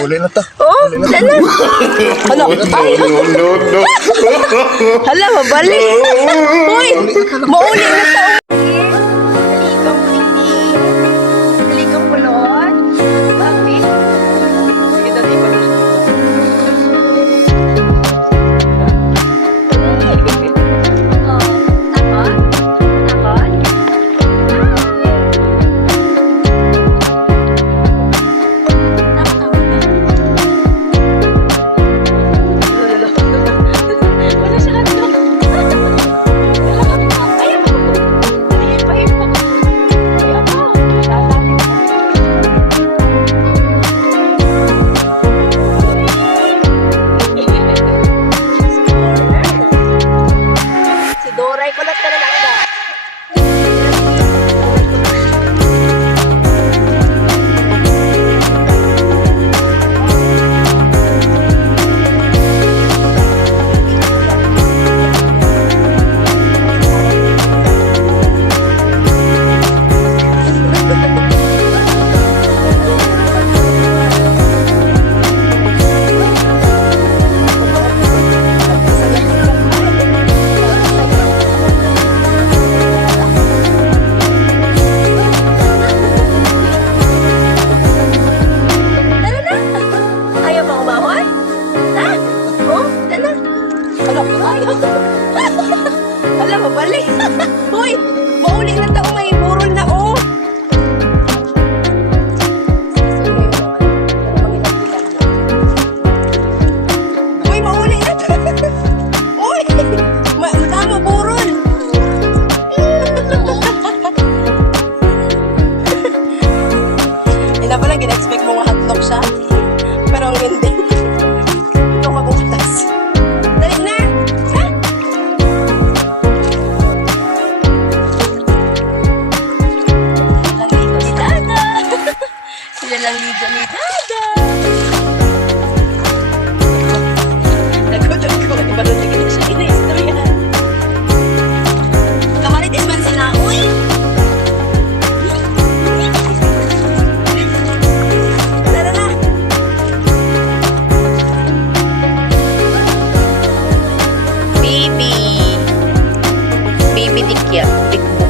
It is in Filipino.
Uli na ta. Oh, dala. Ano? Ay. Hala, mabalik. Uy, mauli na ta. Halikang kulot. Bakit? Sige, dali mo. Doray kulat ka na lang ba? Ayaw pa umahon? Ha? Oh, dala. Ano? Ayaw. Hala, mabalik. Hoy, mauli na tao, may burol na, oh. Uy, mauli na to. Uy, tama, burol. Ina pa lang, gina-expect mo ma-hotdog siya. Pero ang hindi. Ito mabutas. Dali na! Ha? Sila lang ligo ni Dada. Nagkutog ko. Di ba doon naging siya? Ina-istorya. Kamalitis man sila. Uy! Tara na! Baby dikya, dikbo.